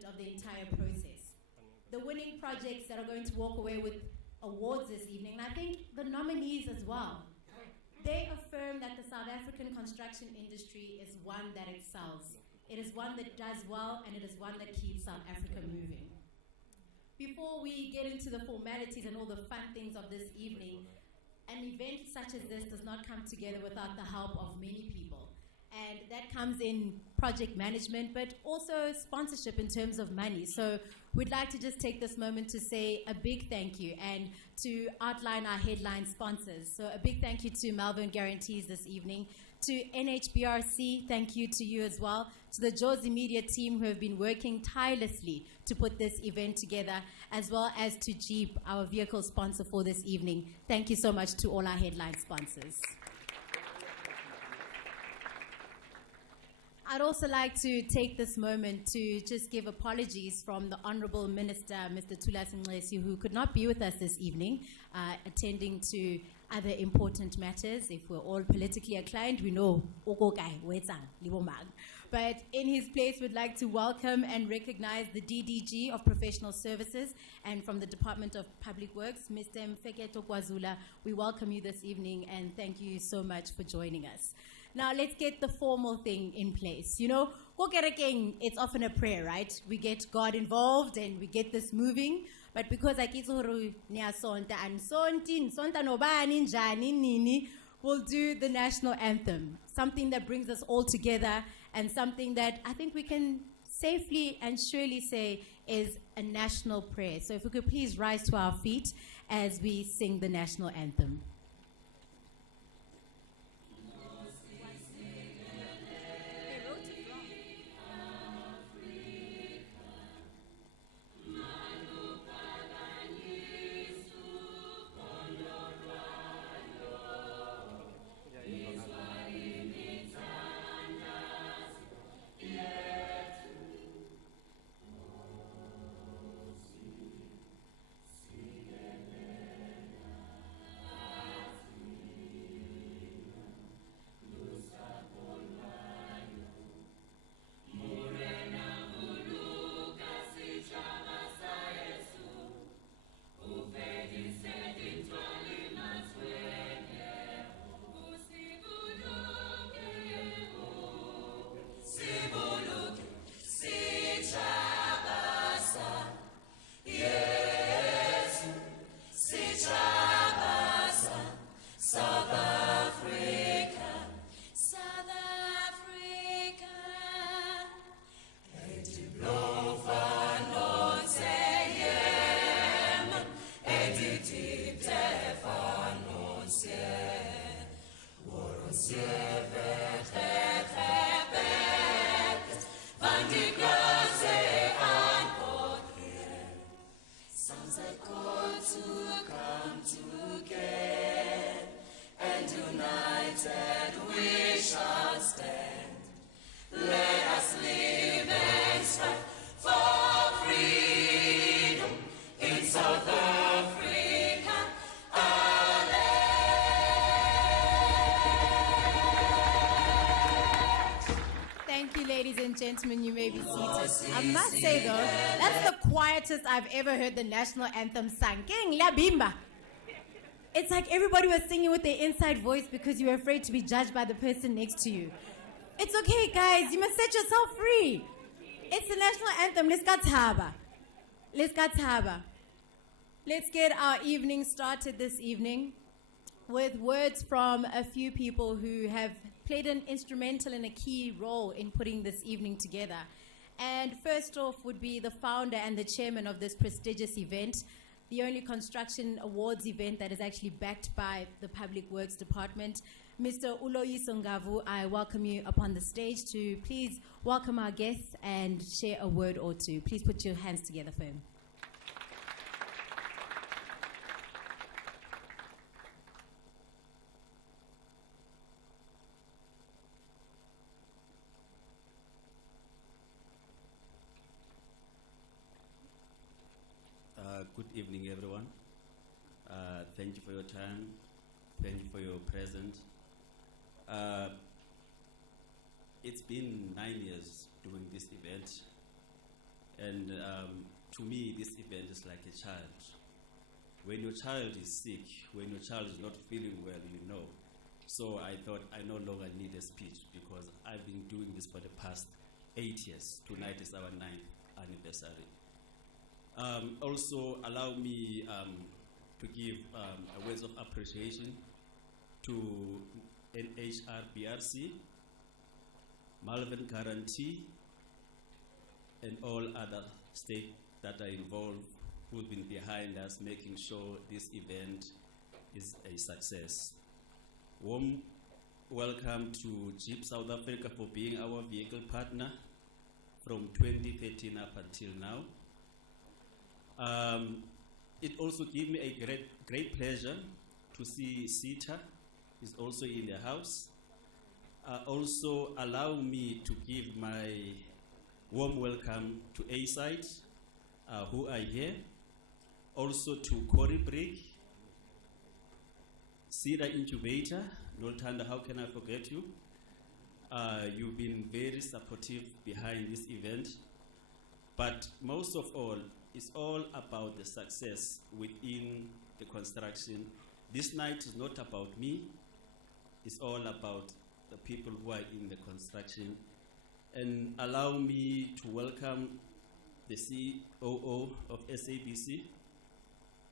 management of the entire process. The winning projects that are going to walk away with awards this evening, and I think the nominees as well, they affirm that the South African construction industry is one that excels. It is one that does well, and it is one that keeps South Africa moving. Before we get into the formalities and all the fun things of this evening, an event such as this does not come together without the help of many people. And that comes in project management, but also sponsorship in terms of money. So we'd like to just take this moment to say a big thank you and to outline our headline sponsors. So a big thank you to Melbourne Guarantees this evening. To NHBRC, thank you to you as well. To the Jozi Media team who have been working tirelessly to put this event together, as well as to Jeep, our vehicle sponsor for this evening. Thank you so much to all our headline sponsors. I'd also like to take this moment to just give apologies from the Honourable Minister, Mr. Thulas Nxesi, who could not be with us this evening, attending to other important matters. If we're all politically inclined, we know but in his place, we'd like to welcome and recognize the DDG of Professional Services, and from the Department of Public Works, Mr. Mfeketo Kwazula. We welcome you this evening and thank you so much for joining us. Now let's get the formal thing in place. You know, it's often a prayer, right? We get God involved and we get this moving. But because we'll do the national anthem, something that brings us all together and something that I think we can safely and surely say is a national prayer. So if we could please rise to our feet as we sing the national anthem. Gentlemen, you may be seated. I must say though, that's the quietest I've ever heard the national anthem sung. It's like everybody was singing with their inside voice because you were afraid to be judged by the person next to you. It's okay, guys. You must set yourself free. It's the national anthem. Let's get our evening started this evening with words from a few people who have played an instrumental and a key role in putting this evening together. And first off would be the founder and the chairman of this prestigious event, the only construction awards event that is actually backed by the Public Works Department. Mr. Loyiso Ngavu, I welcome you upon the stage to please welcome our guests and share a word or two. Please put your hands together for him. Good evening, everyone. Thank you for your time. Thank you for your presence. It's been 9 years doing this event, And to me, this event is like a child. When your child is sick, when your child is not feeling well, you know. So I thought I no longer need a speech because I've been doing this for the past 8 years. Tonight is our 9th anniversary. Also, allow me to give a words of appreciation to NHRBRC, Malvern Guarantee, and all other states that are involved who've been behind us, making sure this event is a success. Warm welcome to Jeep South Africa for being our vehicle partner from 2013 up until now. It also gives me a great pleasure to see Sita is also in the house. Also allow me to give my warm welcome to Asite, who are here. Also to Corey Brick, Cedar Incubator, Noltanda, how can I forget you? You've been very supportive behind this event, but most of all, it's all about the success within the construction. This night is not about me, it's all about the people who are in the construction. And allow me to welcome the COO of SABC,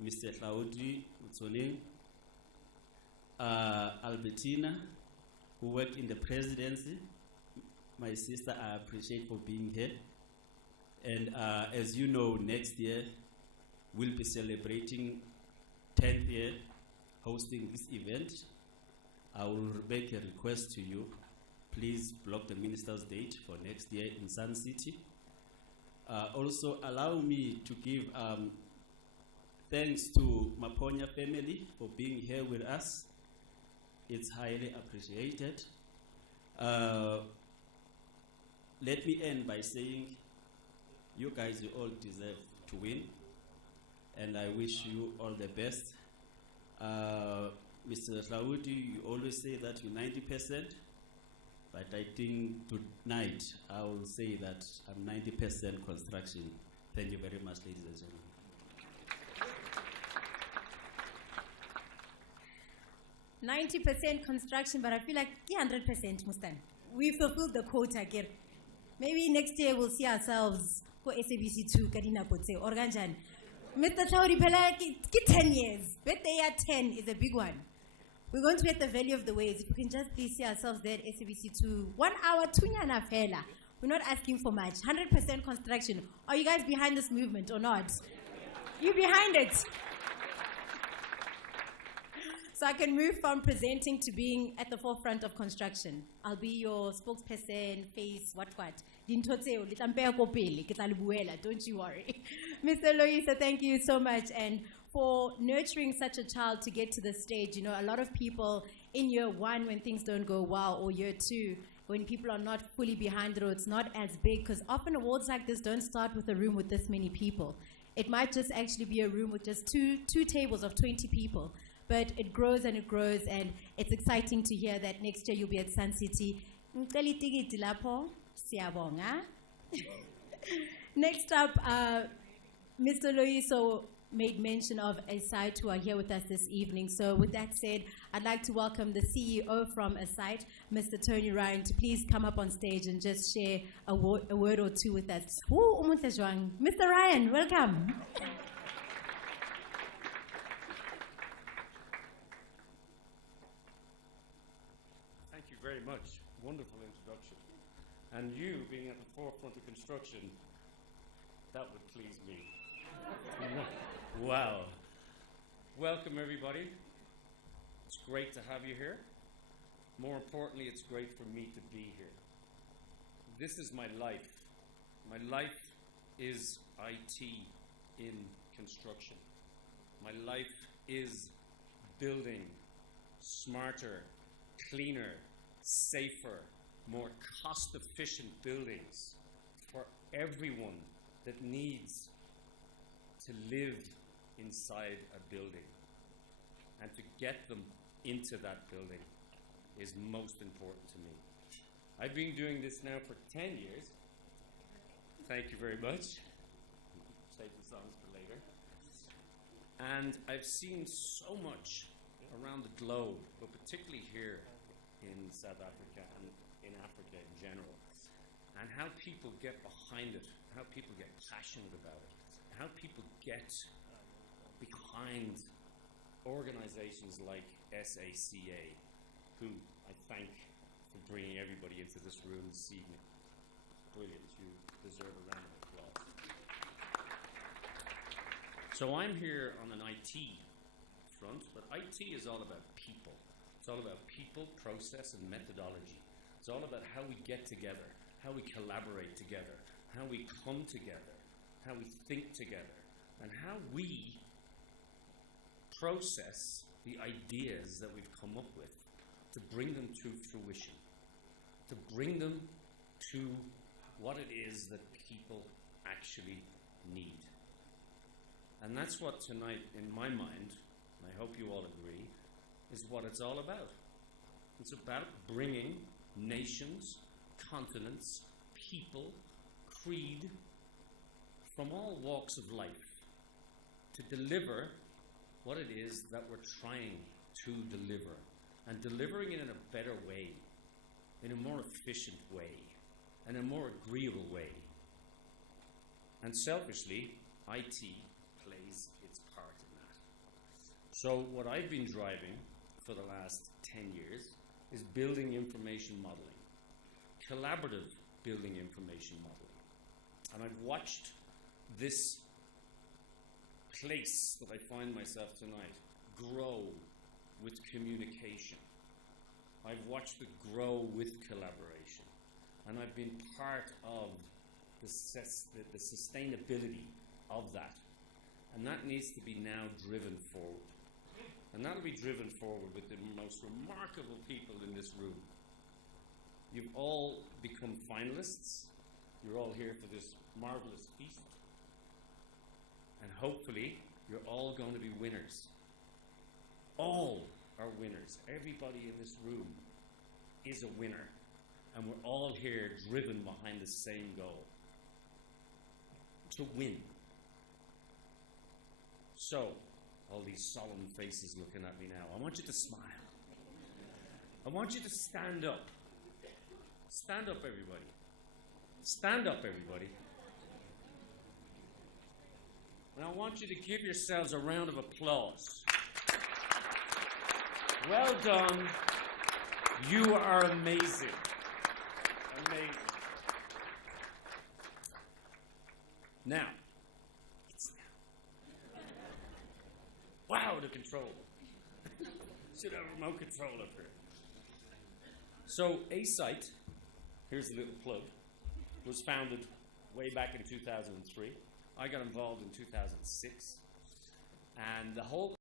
Mr. Claudi Utsoning, Albertina, who work in the presidency. My sister, I appreciate for being here. And as you know, next year we'll be celebrating 10th year hosting this event. I will make a request to you. Please block the minister's date for next year in Sun City. Also, allow me to give thanks to Maponya family for being here with us. It's highly appreciated. Let me end by saying you guys, you all deserve to win, and I wish you all the best. Mr. Claudi, you always say that you're 90%, but I think tonight I will say that I'm 90% construction. Thank you very much, ladies and gentlemen. 90% construction, but I feel like 100%, Mustan. We fulfilled the quota again. Maybe next year we'll see ourselves for SABC2, Kadina Kotse, Organjan. Mr. Chaudi Pela, 10 years. Bet the year 10 is a big one. We're going to be at the Valley of the Waves. If we can just see ourselves there at SABC2, 1 hour, tunyana fela. We're not asking for much. 100% construction. Are you guys behind this movement or not? You behind it? So I can move from presenting to being at the forefront of construction. I'll be your spokesperson, face, what. Don't you worry. Mr. Loyiso, thank you so much. And for nurturing such a child to get to the stage, you know, a lot of people in year 1 when things don't go well, or year 2, when people are not fully behind it or it's not as big, because often awards like this don't start with a room with this many people. It might just actually be a room with just two tables of 20 people. But it grows, and it's exciting to hear that next year you'll be at Sun City. Next up, Mr. Loyiso made mention of Asite, who are here with us this evening. So with that said, I'd like to welcome the CEO from Asite, Mr. Tony Ryan, to please come up on stage and just share a word or two with us. Mr. Ryan, welcome. Very much. Wonderful introduction. And you being at the forefront of construction, that would please me. Wow. Welcome, everybody. It's great to have you here. More importantly, it's great for me to be here. This is my life. My life is IT in construction. My life is building smarter, cleaner, safer, more cost-efficient buildings for everyone that needs to live inside a building. And to get them into that building is most important to me. I've been doing this now for 10 years. Thank you very much. save the songs for later. And I've seen so much around the globe, but particularly here in South Africa and in Africa in general, and how people get behind it, how people get passionate about it, how people get behind organizations like SACA, who I thank for bringing everybody into this room this evening. Brilliant. You deserve a round of applause. So I'm here on an IT front, but IT is all about people. It's all about people, process, and methodology. It's all about how we get together, how we collaborate together, how we come together, how we think together, and how we process the ideas that we've come up with to bring them to fruition, to bring them to what it is that people actually need. And that's what tonight, in my mind, and I hope you all agree, is what it's all about. It's about bringing nations, continents, people, creed, from all walks of life to deliver what it is that we're trying to deliver, and delivering it in a better way, in a more efficient way, and a more agreeable way. And selfishly, IT plays its part in that. So what I've been driving for the last 10 years is building information modeling, collaborative building information modeling. And I've watched this place that I find myself tonight grow with communication. I've watched it grow with collaboration. And I've been part of the sustainability of that. And that needs to be now driven forward. And that'll be driven forward with the most remarkable people in this room. You've all become finalists. You're all here for this marvelous feast. And hopefully, you're all going to be winners. All are winners. Everybody in this room is a winner. And we're all here driven behind the same goal. To win. So, all these solemn faces looking at me now, I want you to smile. I want you to stand up. Stand up, everybody. Stand up, everybody. And I want you to give yourselves a round of applause. Well done. You are amazing. Amazing. Now, wow, the control. Should have a remote control up here. So, Asite, here's a little plug, was founded way back in 2003. I got involved in 2006. And the whole